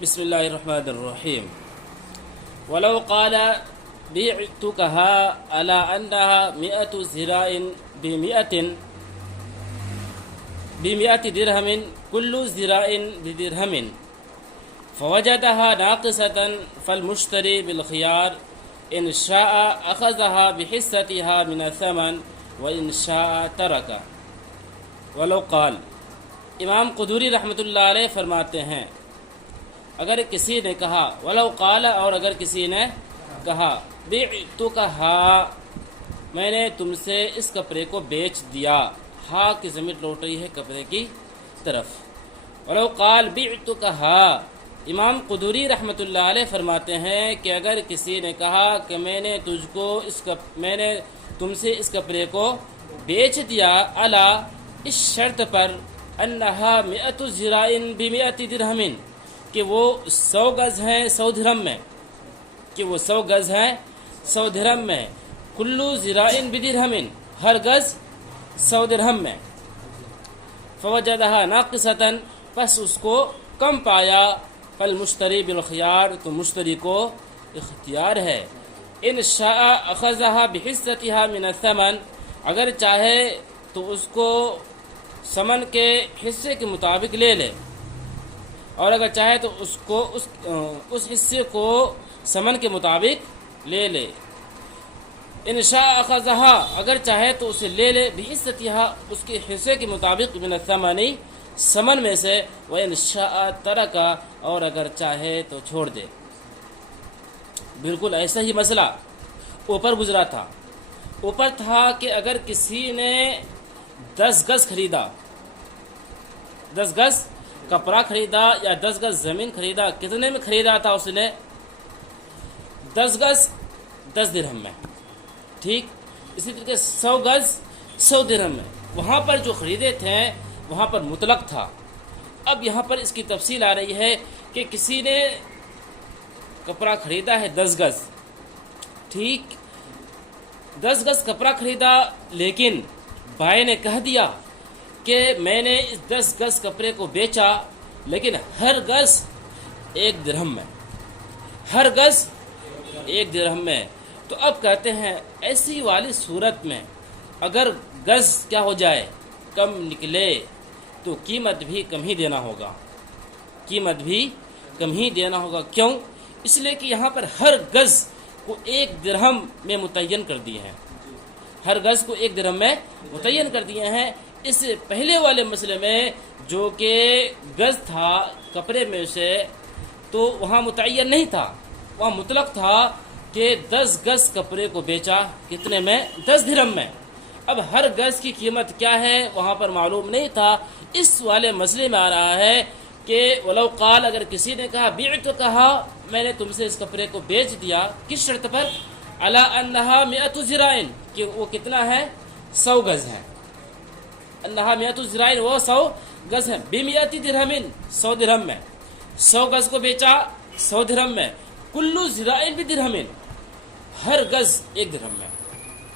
بسم الله الرحمن الرحيم. ولو قال بعتكها على أنها 100 ذراع بمئة درهم كل ذراع بدرهم فوجدها ناقصة فالمشتري بالخيار إن شاء أخذها بحصتها من الثمن وإن شاء ترك. ولو قال، امام قدوری رحمۃ اللہ علیہ فرماتے ہیں اگر کسی نے کہا، ولو قال، اور اگر کسی نے کہا، بعتکہا، میں نے تم سے اس کپڑے کو بیچ دیا، ہا کی ضمیر لوٹ رہی ہے کپڑے کی طرف. ولو قال بعتکہا، امام قدوری رحمۃ اللہ علیہ فرماتے ہیں کہ اگر کسی نے کہا کہ میں نے تم سے اس کپڑے کو بیچ دیا، الا، اس شرط پر، انہا 100 ذراع ب100 درہم، کہ وہ 100 گز ہیں 100 درہم میں، کہ وہ 100 گز ہیں 100 درہم میں، کلو ذراع بدرہم، ہر گز 100 درہم میں. فوجدہا ناقصۃ، پس اس کو کم پایا، فالمشتری بالخیار، تو مشتری کو اختیار ہے. ان شاء اخذها بحصتها من الثمن، اگر چاہے تو اس کو ثمن کے حصے کے مطابق لے لے، اور اگر چاہے تو اس حصے کو ثمن کے مطابق لے لے. ان شاء اخذها، اگر چاہے تو اسے لے لے، بحصتها، اس کے حصے کے مطابق، من الثمن، ثمن میں سے، وان شاء ترک، اور اگر چاہے تو چھوڑ دے. بالکل ایسا ہی مسئلہ اوپر گزرا تھا. اوپر تھا کہ اگر کسی نے 10 گز خریدا، 10 گز کپڑا خریدا یا 10 گز زمین خریدا، کتنے میں خریدا تھا اس نے؟ 10 گز 10 درہم میں، ٹھیک. اسی طریقے 100 گز 100 درہم میں. وہاں پر جو خریدے تھے وہاں پر مطلق تھا. اب یہاں پر اس کی تفصیل آ رہی ہے کہ کسی نے کپڑا خریدا ہے 10 گز، ٹھیک، 10 گز کپڑا خریدا، لیکن بھائی نے کہہ دیا کہ میں نے اس 10 گز کپڑے کو بیچا، لیکن ہر گز 1 درہم میں، ہر گز 1 درہم میں. تو اب کہتے ہیں ایسی والی صورت میں اگر گز کیا ہو جائے، کم نکلے، تو قیمت بھی کم ہی دینا ہوگا، قیمت بھی کم ہی دینا ہوگا. کیوں؟ اس لیے کہ یہاں پر ہر گز کو 1 درہم میں متعین کر دیے ہیں، ہر گز کو 1 درہم میں متعین کر دیے ہیں. اس پہلے والے مسئلے میں جو کہ گز تھا کپڑے میں سے، تو وہاں متعین نہیں تھا، وہاں مطلق تھا کہ 10 گز کپڑے کو بیچا، کتنے میں؟ 10 درہم میں. اب ہر گز کی قیمت کیا ہے وہاں پر معلوم نہیں تھا. اس والے مسئلے میں آ رہا ہے کہ ولو قال، اگر کسی نے کہا بعتکہا، میں نے تم سے اس کپڑے کو بیچ دیا، کس شرط پر؟ علی انہا 100 ذراع، کہ وہ کتنا ہے؟ 100 گز ہیں. انہا 100 ذراع، وہ 100 گز ہیں، ب100 درہم، 100 درہم میں. 100 گز کو بیچا 100 درہم میں، کلو ذراع بدرہم، ہر گز 1 درہم میں،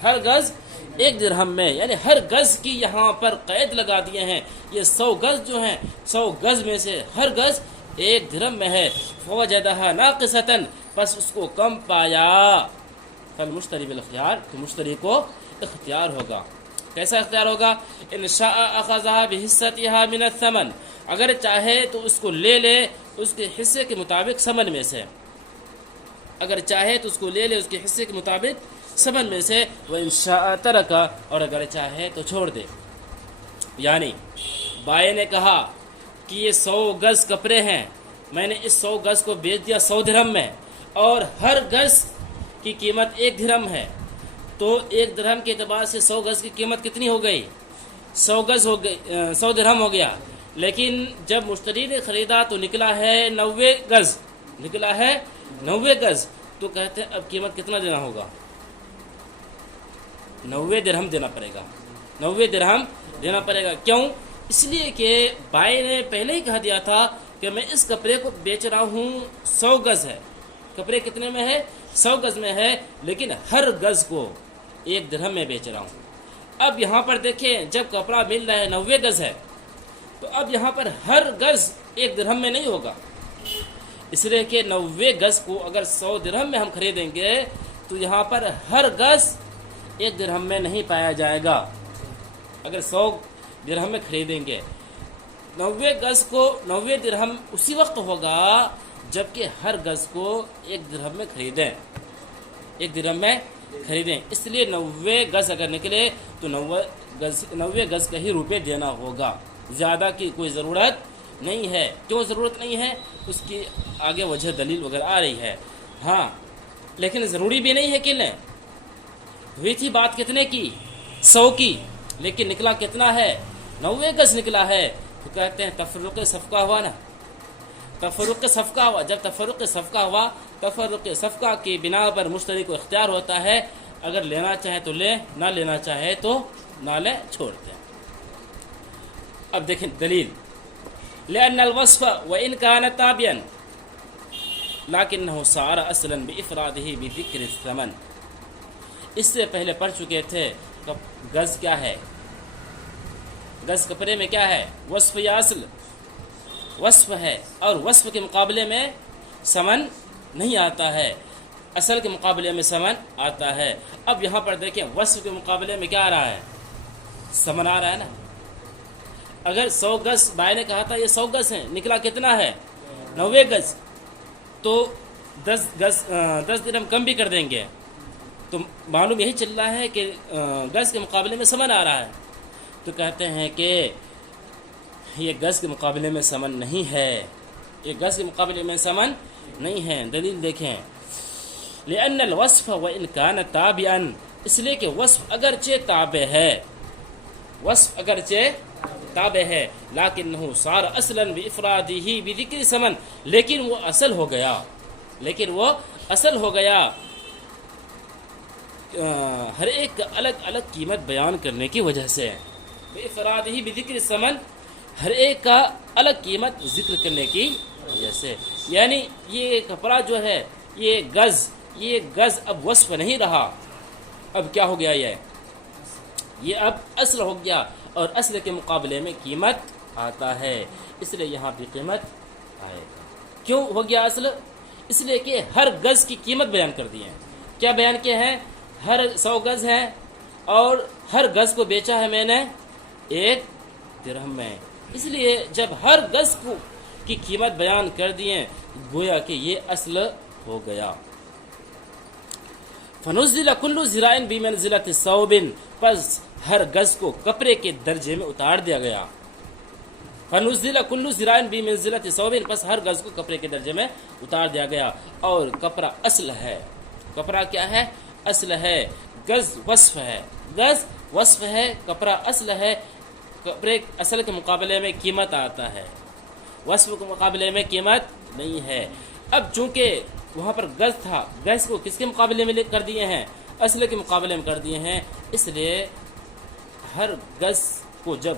ہر گز 1 درہم میں. یعنی ہر گز کی یہاں پر قید لگا دیے ہیں. یہ 100 گز جو ہیں، 100 گز میں سے ہر گز 1 درہم میں ہے. فوجدہا ناقصۃ، پس اس کو کم پایا، فالمشتری بالخیار، تو مشتری کو اختیار ہوگا. کیسا اختیار ہوگا؟ ان شاء اخذها بحصتها من الثمن، اگر چاہے تو اس کو لے لے اس کے حصے کے مطابق ثمن میں سے، اگر چاہے تو اس کو لے لے اس کے حصے کے مطابق ثمن میں سے، وان شاء ترک، اور اگر چاہے تو چھوڑ دے. یعنی بائے نے کہا کہ یہ 100 گز کپڑے ہیں، میں نے اس 100 گز کو بیچ دیا 100 درہم میں، اور ہر گز کی قیمت 1 درہم ہے، تو 1 درہم کے اعتبار سے 100 گز کی قیمت کتنی ہو گئی؟ 100 گز ہو گئی، 100 درہم ہو گیا. لیکن جب مشتری نے خریدا تو نکلا ہے 90 گز، نکلا ہے 90 گز. تو کہتے ہیں اب قیمت کتنا دینا ہوگا؟ 90 درہم دینا پڑے گا، 90 درہم دینا پڑے گا. کیوں؟ اس لیے کہ بھائی نے پہلے ہی کہہ دیا تھا کہ میں اس کپڑے کو بیچ رہا ہوں 100 گز ہے. کپڑے کتنے میں ہے؟ 100 گز میں ہے، لیکن ہر گز کو 1 درہم میں بیچ رہا ہوں. اب یہاں پر دیکھیں جب کپڑا مل رہا ہے 90 گز ہے، تو اب یہاں پر ہر گز 1 درہم میں نہیں ہوگا. اس لیے کہ 90 گز کو اگر 100 درہم میں ہم خریدیں گے تو یہاں پر ہر گز 1 درہم میں نہیں پایا جائے گا. اگر 100 درہم میں خریدیں گے 90 گز کو 90 درہم اسی وقت ہوگا جبکہ ہر گز کو 1 درہم میں خریدیں. 1 درہم میں خریدیں. اس لیے 90 گز اگر نکلے تو 90 گز کا ہی روپے دینا ہوگا. زیادہ کی کوئی ضرورت نہیں ہے. کیوں ضرورت نہیں ہے اس کی آگے وجہ دلیل وغیرہ آ رہی ہے. ہاں لیکن ضروری بھی نہیں ہے کہ لیں. ہوئی تھی بات کتنے کی 100 کی لیکن نکلا کتنا ہے 90 گز نکلا ہے. تو کہتے ہیں تفرق صفقہ ہوا نا. تفرق صفقہ ہوا. جب تفرق صفقہ ہوا تفرق صفقہ کی بنا پر مشتری کو اختیار ہوتا ہے. اگر لینا چاہے تو لے نہ لینا چاہے تو نہ لے چھوڑ دیں. اب دیکھیں دلیل لأن الوصف وإن كان تابعا لكنه صار اصلا بإفراده بذكر الثمن. اس سے پہلے پڑھ چکے تھے گز کیا ہے. گز کپڑے میں کیا ہے وصف یا اصل. وصف ہے اور وصف کے مقابلے میں ثمن نہیں آتا ہے. اصل کے مقابلے میں ثمن آتا ہے. اب یہاں پر دیکھیں وصف کے مقابلے میں کیا آ رہا ہے ثمن آ رہا ہے نا. اگر 100 گز بھائی نے کہا تھا یہ 100 گز ہیں نکلا کتنا ہے 90 گز تو 10 درہم کم بھی کر دیں گے. تو معلوم یہی چل رہا ہے کہ گز کے مقابلے میں ثمن آ رہا ہے. تو کہتے ہیں کہ یہ گز کے مقابلے میں ثمن نہیں ہے. یہ گز کے مقابلے میں ثمن نہیں ہے. دلیل دیکھیں لأن الوصف وإن كان تابعا. اس لیے کہ وصف اگرچہ تابع ہے. وصف اگرچہ تابع ہے لیکنہ صار اصلا بافرادہ بذکر ثمن. لیکن وہ اصل ہو گیا. لیکن وہ اصل ہو گیا ہر ایک کا الگ الگ قیمت بیان کرنے کی وجہ سے. بافرادہ بذکر ثمن ہر ایک کا الگ قیمت ذکر کرنے کی وجہ سے. یعنی یہ کپڑا جو ہے یہ گز اب وصف نہیں رہا. اب کیا ہو گیا یہ اب اصل ہو گیا اور اصل کے مقابلے میں قیمت آتا ہے. اس لیے یہاں بھی قیمت آئے گا. کیوں ہو گیا اصل؟ اس لیے کہ ہر گز کی قیمت بیان کر دی ہے. کیا بیان کیا ہے ہر 100 گز ہے اور ہر گز کو بیچا ہے میں نے 1 درہم میں. اس لیے جب ہر گز کی قیمت بیان کر دیے گویا کہ یہ اصل ہو گیا. فنزل کل ذراع بمنزلۃ ثوب. پس ہر گز کو کپڑے کے درجے میں اتار دیا گیا. فنزل کل ذراع بمنزلۃ ثوب. پس ہر گز کو کپڑے کے درجے میں اتار دیا گیا. اور کپڑا اصل ہے. کپڑا کیا ہے اصل ہے. گز وصف ہے. گز وصف ہے. کپڑا اصل ہے. کپڑے اصل کے مقابلے میں قیمت آتا ہے. وصف کے مقابلے میں قیمت نہیں ہے. اب چونکہ وہاں پر گز تھا گز کو کس کے مقابلے میں کر دیے ہیں اصل کے مقابلے میں کر دیے ہیں. اس لیے ہر گز کو جب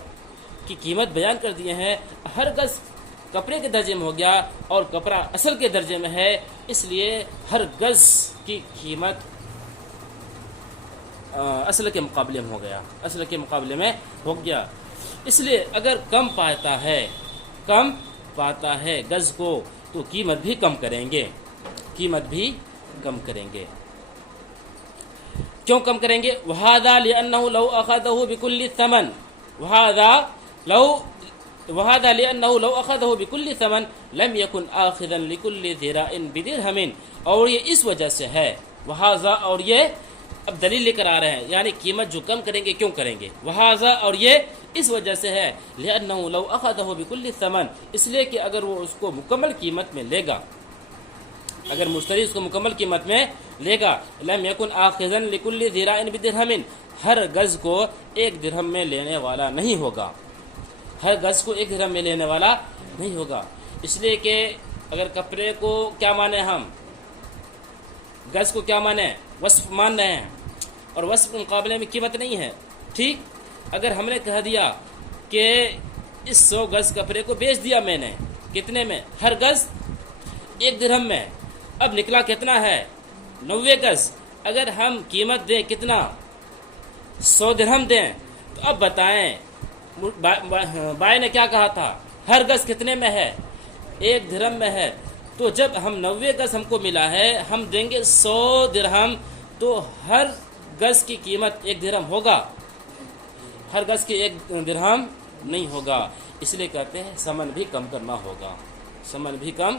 کی قیمت بیان کر دیے ہیں ہر گز کپڑے کے درجے میں ہو گیا اور کپڑا اصل کے درجے میں ہے. اس لیے ہر گز کی قیمت اصل کے مقابلے میں ہو گیا. اصل کے مقابلے میں ہو گیا. اس لیے اگر کم پاتا ہے گز کو تو قیمت بھی کم کریں گے. قیمت بھی کم کریں گے. کیوں کم کریں گے؟ وَهَذَا لِأَنَّهُ لَوْ أَخَذَهُ بِكُلِّ ثَمَنٍ وَهَذَا لِأَنَّهُ لَوْ أَخَذَهُ بِكُلِّ ثَمَنٍ لَمْ يَكُنْ آخِذًا لِكُلِّ ذِرَاءٍ بِدِرْهَمٍ. اور یہ اس وجہ سے ہے وَهَذَا. اور یہ اب دلیل لے کر آ رہے ہیں یعنی قیمت جو کم کریں گے کیوں کریں گے وَهَذَا. اور یہ اس وجہ سے ہے لِأَنَّهُ لَوْ أَخَذَهُ بِكُلِّ ثَمَنٍ. اس لیے کہ اگر وہ اس کو مکمل قیمت میں لے گا اگر مشتری اس کو مکمل قیمت میں لے گا لم یکن آخذا لکل ذراع بدرہم. ہر گز کو 1 درہم میں لینے والا نہیں ہوگا. ہر گز کو 1 درہم میں لینے والا نہیں ہوگا. اس لیے کہ اگر کپڑے کو کیا مانے ہم گز کو کیا مانے وصف مان رہے ہیں اور وصف کے مقابلے میں قیمت نہیں ہے. ٹھیک اگر ہم نے کہہ دیا کہ اس 100 گز کپڑے کو بیچ دیا میں نے کتنے میں ہر گز 1 درہم میں. اب نکلا کتنا ہے 90 گز. اگر ہم قیمت دیں کتنا 100 درہم دیں تو اب بتائیں بھائی نے کیا کہا تھا ہر گز کتنے میں ہے 1 درہم میں ہے. تو جب ہم 90 گز ہم کو ملا ہے، ہم دیں گے 100 درہم، تو ہر گز کی قیمت 1 درہم ہوگا، ہر گز کی 1 درہم نہیں ہوگا. اس لیے کہتے ہیں ثمن بھی کم کرنا ہوگا، ثمن بھی کم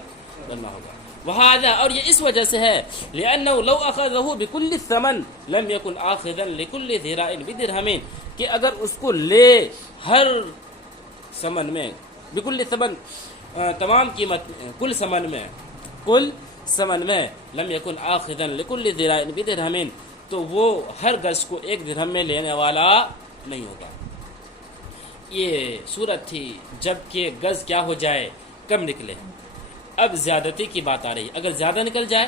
کرنا ہوگا. وہذا، اور یہ اس وجہ سے ہے، لأنه لو اخذه بكل الثمن لم يكن آخذا لكل ذراع بدرهم، کہ اگر اس کو لے ہر ثمن میں، بكل ثمن تمام قیمت، کل ثمن میں لم يكن آخذا لكل ذراع بدرهم، تو وہ ہر گز کو 1 درہم میں لینے والا نہیں ہوگا. یہ صورت تھی جب کہ گز کیا ہو جائے، کم نکلے. اب زیادتی کی بات آ رہی ہے. اگر زیادہ نکل جائے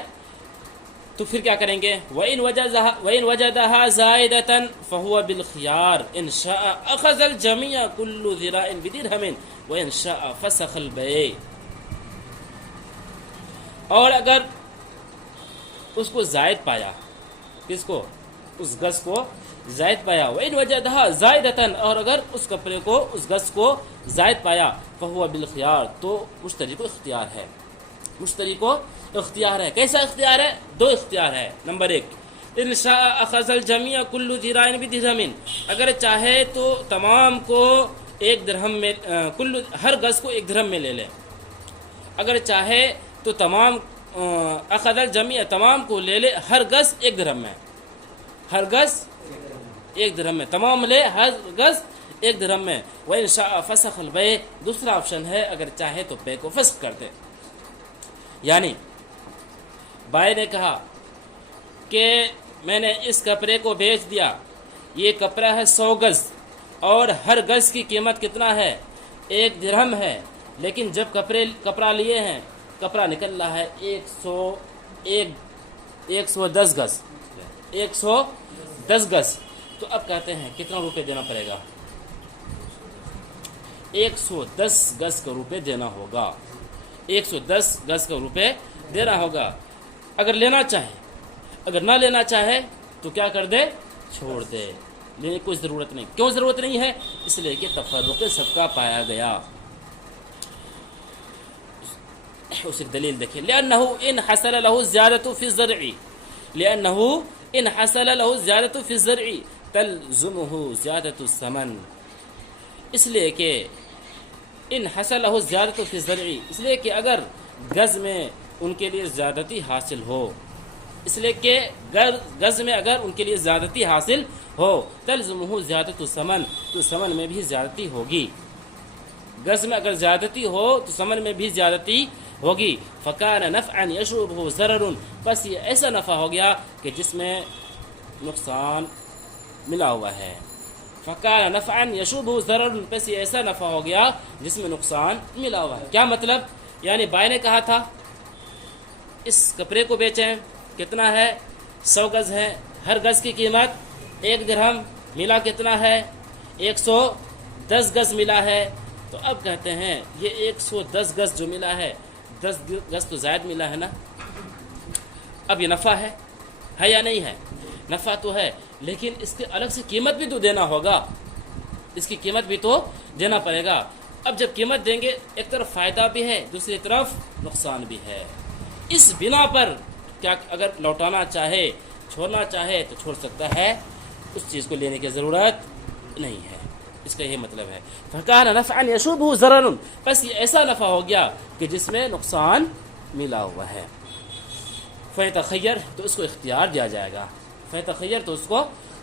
تو پھر کیا کریں گے؟ وَإِنْ وَجَدَهَا زَائِدَةً فَهُوَ بِالْخِيَارِ إِنْ شَاءَ أَخَذَ الْجَمِيعَ كُلُّ ذِرَاعٍ بِدِرْهَمٍ وَإِنْ شَاءَ فَسَخَ الْبَيْعَ. اور اگر اس کو زائد پایا، کس کو؟ اس گز کو زائد پایا. وَإِنْ وَجَدَهَا زَائِدَةً، اور اگر اس کپڑے کو، اس گز کو زائد پایا، فَهُوَ بِالْخِيَارِ، تو مشتری کو اختیار ہے. مشتری کو اختیار ہے. کیسا اختیار ہے؟ 2 اختیار ہے. نمبر 1، إِنْ شَاءَ أَخَذَ الْجَمِيعَ كُلُّ ذِرَاعٍ بِدِرْهَمٍ، اگر چاہے تو تمام کو 1 درہم میں، ہر گز کو 1 درہم میں لے لے. اگر چاہے تو تمام اخذ الجمیع، تمام کو لے لے ہر گز 1 درہم میں، ہر گز 1 درہم میں، تمام لے ہر گز 1 درہم میں. وَإِنْ شَاءَ فَسَخَ الْبَيْعَ، دوسرا آپشن ہے اگر چاہے تو بے کو فسخ کر دے. یعنی بھائی نے کہا کہ میں نے اس کپڑے کو بیچ دیا، یہ کپڑا ہے 100 گز اور ہر گز کی قیمت کتنا ہے؟ 1 درہم ہے. لیکن جب کپڑا لیے ہیں، کپڑا نکل رہا ہے 110 گز، 110 گز. تو اب کہتے ہیں کتنا روپے دینا پڑے گا؟ 110 گز کا روپے دینا ہوگا، 110 گز کا روپے دینا ہوگا. اگر لینا چاہے، اگر نہ لینا چاہے تو کیا کر دے؟ چھوڑ دے، لینے کی کوئی ضرورت نہیں. کیوں ضرورت نہیں ہے؟ اس لیے کہ تفرق صدقہ پایا گیا. اسی دلیل دیکھیں، لأنه إن حصل له الزيادة في الزرع، لأنه إن حصل له الزيادة في الزرع تلزمه زيادة الثمن. اس لیے کہ ان حصل له الزيادة في الزرع، اس لیے کہ اگر گز میں ان کے لیے زیادتی حاصل ہو، اس لیے کہ گز میں اگر ان کے لیے زیادتی حاصل ہو، تلزمه زیادة الثمن، تو ثمن میں بھی زیادتی ہوگی. گز میں اگر زیادتی ہو تو ثمن میں بھی زیادتی ہوگی. فَكَانَ نَفْعًا يَشُوبُهُ ضَرَرٌ، بس یہ ایسا نفع ہو گیا کہ جس میں نقصان ملا ہوا ہے. فَكَانَ نَفْعًا يَشُوبُهُ ضَرَرٌ، بس یہ ایسا نفع ہو گیا جس میں نقصان ملا ہوا ہے. کیا مطلب؟ یعنی بھائی نے کہا تھا اس کپڑے کو بیچیں، کتنا ہے؟ 100 گز ہے، ہر گز کی قیمت 1 درہم، ملا کتنا ہے؟ 110 گز ملا ہے. تو اب کہتے ہیں یہ 110 گز جو ملا ہے، 10 گز تو زائد ملا ہے نا. اب یہ نفع ہے یا نہیں ہے؟ نفع تو ہے، لیکن اس کے الگ سے قیمت بھی تو دینا ہوگا، اس کی قیمت بھی تو دینا پڑے گا. اب جب قیمت دیں گے، ایک طرف فائدہ بھی ہے، دوسری طرف نقصان بھی ہے. اس بنا پر کیا اگر لوٹانا چاہے، چھوڑنا چاہے تو چھوڑ سکتا ہے، اس چیز کو لینے کی ضرورت نہیں ہے. اس کا یہ مطلب ہے. فَكَانَ نَفْعًا يَشُوبُهُ ضَرَرٌ، بس یہ ایسا نفع ہو گیا کہ جس میں نقصان ملا ہوا ہے. فَيَتَخَيَّرْ، تو اس کو اختیار دیا جائے گا. فَيَتَخَيَّرْ، تو اس کو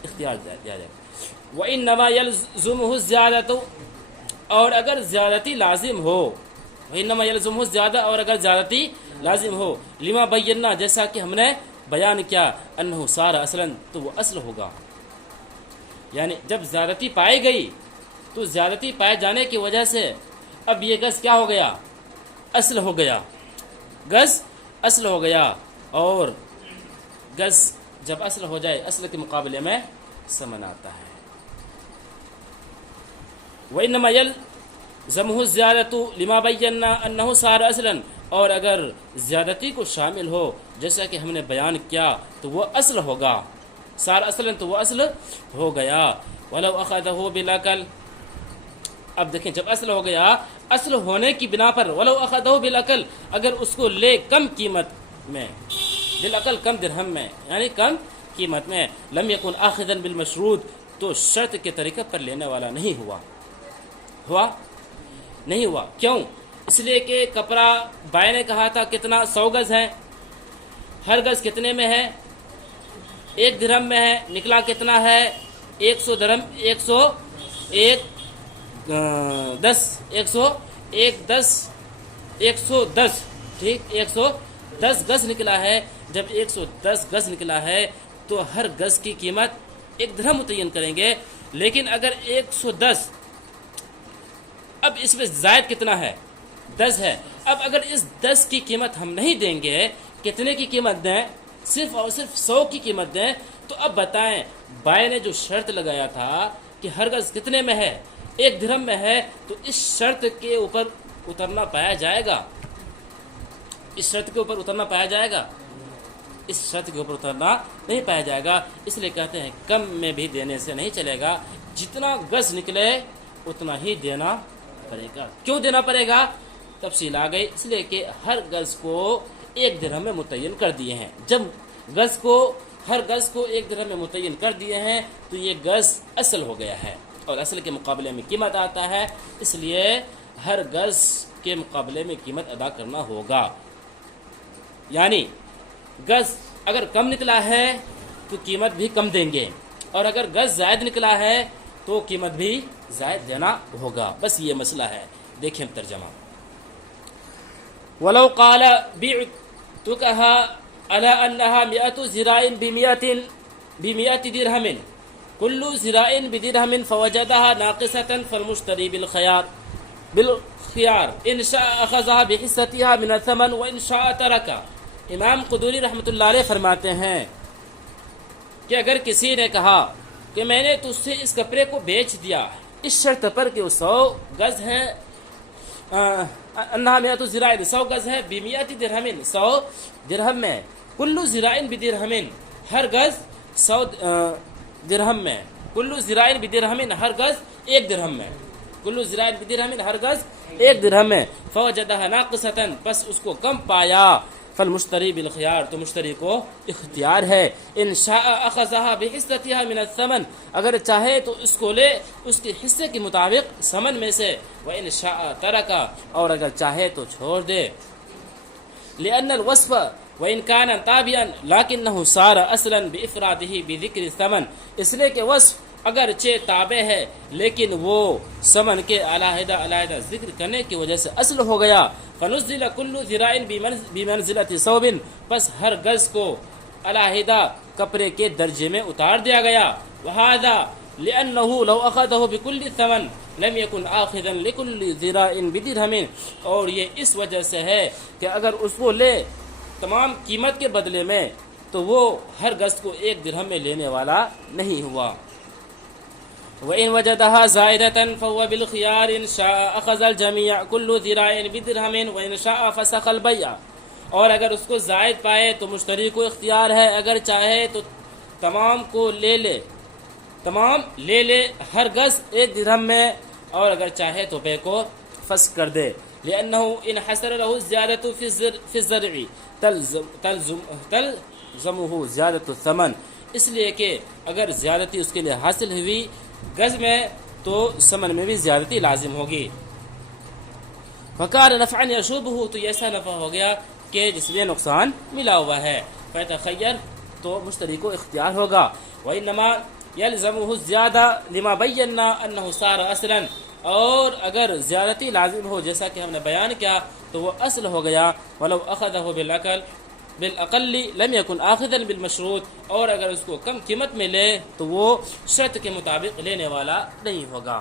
اختیار دیا جائے گا. وَإِنَّمَا يَلْزُمُهُ الزِّيَادَةُ، اور اگر زیادتی لازم ہو، وَإِنَّمَا يَلْزُمُهُ الزِّيَادَةُ، اور اگر زیادتی لازم ہو، لما بینا، جیسا کہ ہم نے بیان کیا، انہو صار اصلاً، تو وہ اصل ہوگا. یعنی جب زیادتی پائی گئی تو زیادتی پائے جانے کی وجہ سے اب یہ گز کیا ہو گیا؟ اصل ہو گیا. گز اصل ہو گیا. اور گز جب اصل ہو جائے، اصل کے مقابلے میں ثمن آتا ہے. وَإِنَّمَا يَلْزَمُهُ الزِّيَادَةُ لِمَا بَيَّنَّا أَنَّهُ صَارَ أَصْلًا، اور اگر زیادتی کو شامل ہو جیسا کہ ہم نے بیان کیا تو وہ اصل ہوگا. صار اصلاً، تو وہ اصل ہو گیا. وَلَوْ أَخَذَهُ بِالْعَقْلِ، اب دیکھیں جب اصل ہو گیا، اصل ہونے کی بنا پر ولو اخذہ بالعقل، اگر اس کو لے کم قیمت میں، بالعقل کم درہم میں، یعنی کم قیمت میں، لم یکن آخذا بالمشروط، تو شرط کے طریقے پر لینے والا نہیں ہوا نہیں ہوا۔ کیوں؟ اس لیے کہ کپڑا بھائی نے کہا تھا کتنا، 100 گز ہے، ہر گز کتنے میں ہے؟ 1 درہم میں ہے، نکلا کتنا ہے؟ 100 درہم، 110 ٹھیک، 110 گز نکلا ہے۔ جب 110 گز نکلا ہے تو ہر گز کی قیمت 1 درہم متعین کریں گے، لیکن اگر 110، اب اس میں زائد کتنا ہے؟ 10 ہے۔ اب اگر اس 10 کی قیمت ہم نہیں دیں گے، کتنے کی قیمت دیں؟ صرف اور صرف 100 کی قیمت دیں، تو اب بتائیں بائی نے جو شرط لگایا تھا کہ ہر گز کتنے میں ہے؟ 1 درہم میں ہے، تو اس شرط کے اوپر اترنا پایا جائے گا؟ اس شرط کے اوپر اترنا پایا جائے گا؟ اس شرط کے اوپر اترنا نہیں پایا جائے گا۔ اس لیے کہتے ہیں کم میں بھی دینے سے نہیں چلے گا، جتنا گز نکلے اتنا ہی دینا پڑے گا۔ کیوں دینا پڑے گا؟ تفصیل آ گئی، اس لیے کہ ہر گز کو 1 درہم میں متعین کر دیے ہیں۔ جب ہر گز کو 1 درہم میں متعین کر دیے ہیں تو یہ گز اصل ہو گیا ہے، اور اصل کے مقابلے میں قیمت آتا ہے، اس لیے ہر گز کے مقابلے میں قیمت ادا کرنا ہوگا۔ یعنی گز اگر کم نکلا ہے تو قیمت بھی کم دیں گے، اور اگر گز زائد نکلا ہے تو قیمت بھی زائد دینا ہوگا۔ بس یہ مسئلہ ہے۔ دیکھیں ترجمہ، وَلَوْ قَالَ بِعْتُكَهَا عَلَىٰ أَنَّهَا 100 زِرَاعٍ ب100 دِرْهَمٍ كُلُّ زِرَاعٍ بِدِرْهَمٍ فَوَجَدَهَا نَاقِصَةً فَالْمُشْتَرِي بِالْخِيَارِ إِنْ شَاءَ أَخَذَهَا بِحِصَّتِهَا مِنَ الثَّمَنِ وَإِنْ شَاءَ تَرَكَهَا۔ امام قدوری رحمۃ اللہ علیہ فرماتے ہیں کہ اگر کسی نے کہا کہ میں نے تجھ سے اس کپڑے کو بیچ دیا اس شرط پر کہ وہ 100 گز ہے، انہا 100 زراع، 100 گز ہے، ب100 درہم، 100 درہم میں، کل زراع بدرہم، ہر گز 100 درہم میں، کل زراع بدرہم، ہر گز 1 درہم میں، کل زراع بدرہم، ہر گز 1 درہم میں، فوجدها ناقصة، پس اس کو کم پایا، فالمشتری بالخیار، تو مشتری کو اختیار ہے، ان شاء اخذها بحصتها من الثمن، اگر چاہے تو اس کو لے اس کے حصے کے مطابق ثمن میں سے، وان شاء ترک، اور اگر چاہے تو چھوڑ دے، لان الوصف وان كان تابعا لكنه صار اصلا بافراده بذكر الثمن، اس لیے کہ وصف اگرچہ تابع ہے لیکن وہ ثمن کے علیحدہ ذکر کرنے کی وجہ سے اصل ہو گیا، فنزل كل ذراع بمنزلة ثوب، پس ہر گز کو علیحدہ کپڑے کے درجے میں اتار دیا گیا، وهذا لأنه لو أخذه بكل الثمن لم يكن آخذا لكل ذراع بدرهم، اور یہ اس وجہ سے ہے کہ اگر اس کو لے تمام قیمت کے بدلے میں تو وہ ہر گز کو 1 درہم میں لینے والا نہیں ہوا۔ وَإِنْ وَجَدَهَا زَائِدَةً فَهُوَ بِالْخِيَارِ إِنْ شَاءَ أَخَذَ الْجَمِيعَ كُلُّ ذِرَاعٍ بِدِرْهَمٍ وَإِنْ شَاءَ فَسَخَ الْبَيْعَ، اور اگر اس کو زائد پائے تو مشتری کو اختیار ہے، اگر چاہے تو تمام لے لے ہر گز 1 درہم میں، اور اگر چاہے تو بے کو فسخ کر دے، لأنه إن حصل له الزيادة في الزرع تلزمه زیادة الثمن، اس لیے کہ اگر زیادتی اس کے لیے حاصل ہوئی گز میں تو ثمن میں بھی زیادتی لازم ہوگی، فَكَانَ نَفْعًا يَشُوبُهُ، تو یہ ایسا نفع ہو گیا کہ جس میں نقصان ملا ہوا ہے، فَيَتَخَيَّرْ، تو مشتری کو اختیار ہوگا، وَإِنَّمَا يَلْزَمُهُ الزِّيَادَةُ لِمَا بَيَّنَّا أَنَّهُ صَارَ أَصْلًا، اور اگر زیادتی لازم ہو جیسا کہ ہم نے بیان کیا تو وہ اصل ہو گیا، وَلَوْ أَخَذَهُ بالأقل لم يكن آخذا بالمشروط، اور اگر اس کو کم قیمت میں لے تو وہ شرط کے مطابق لینے والا نہیں ہوگا۔